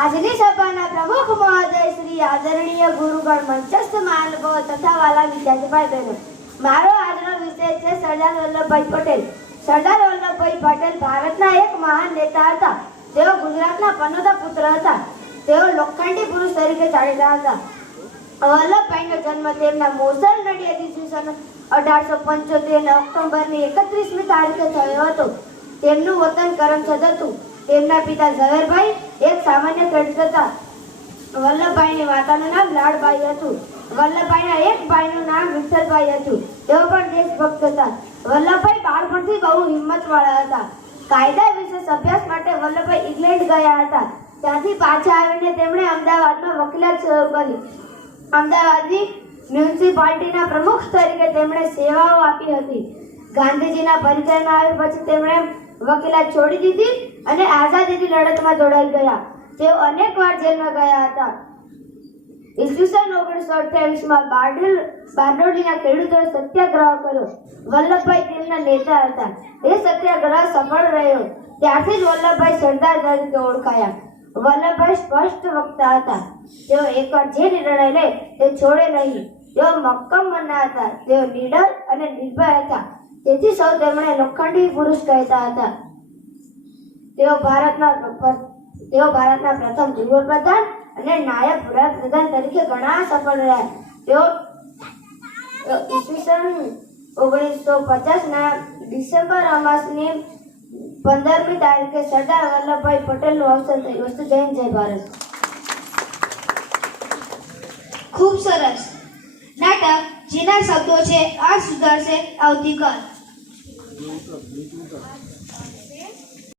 આજની સભાના પ્રમુખ મહોદય શ્રી આદરણીય ગુરુગણ મંચસ્થ મહાનુભાવો તથા વાલા વિદ્યાર્થી બહેનો, મારો આજનો વિષય છે સરદાર વલ્લભભાઈ પટેલ. સરદાર વલ્લભભાઈ પટેલ ભારતના એક મહાન નેતા હતા. તેઓ ગુજરાતના પનોતા પુત્ર હતા. તેઓ લોખંડી પુરુષ તરીકે જાણીતા હતા. વલ્લભભાઈનો જન્મ તેમના મોસલ નડિયાદ ઈસવીસન 1875 ઓક્ટોબરની 31મી તારીખે થયો હતો. તેમનું વતન કરમસદ હતું. તેમના પિતા ઝવેરભાઈ એક સામાન્ય ખેડૂત હતા. વલ્લભભાઈની માતાનું નામ લાડબાઈ હતું. વલ્લભભાઈના એક ભાઈનું નામ વિઠ્ઠલભાઈ હતું. તેઓ પણ દેશભક્ત હતા. વલ્લભભાઈ બાળપણથી બહુ હિંમતવાળા હતા. કાયદા વિશેષ અભ્યાસ માટે વલ્લભભાઈ ઇંગ્લેન્ડ ગયા હતા. ત્યાંથી પાછા આવીને તેમણે અમદાવાદમાં વકીલાત શરૂ કરી. અમદાવાદની મ્યુનિસિપાલિટીના પ્રમુખ તરીકે તેમણે સેવાઓ આપી હતી. ગાંધીજીના પરિચયમાં આવ્યા પછી તેમણે વકીલાત છોડી દીધી અને આઝાદીની લડતમાં જોડાઈ ગયા. તેઓ અનેક વાર જેલમાં ગયા હતા. ઈસવીસન 1928માં બારડોલીના ખેડૂતોએ સત્યાગ્રહ કર્યો. વલ્લભભાઈ તેમના નેતા હતા. એ સત્યાગ્રહ સફળ રહ્યો. ત્યારથી જ વલ્લભભાઈ સરદાર તરીકે ઓળખાયા. વલ્લભભાઈ સ્પષ્ટ વક્તા હતા. તેઓ એકવાર જે નિર્ણય લે તે છોડે નહીં. તેઓ મક્કમ મનના હતા. તેઓ નીડર અને નિર્ભય હતા. તેથી સૌ તેમણે લોખંડી પુરુષ કહેતા હતા. તેઓ ભારતના પ્રથમ ગૃહપ્રધાન અને નાયબ વડાપ્રધાન તરીકે ઘણા સફળ રહ્યા. તેઓ ઈસવીસન 1950ના ડિસેમ્બર અમાસની 15મી તારીખે સરદાર વલ્લભભાઈ પટેલનું અવસાન થયું. વસ્તુ જય હિન્દ, જય ભારત. ખૂબ સરસ નાટક જેના શબ્દો છે આ સુધારશે આવતીકાલ.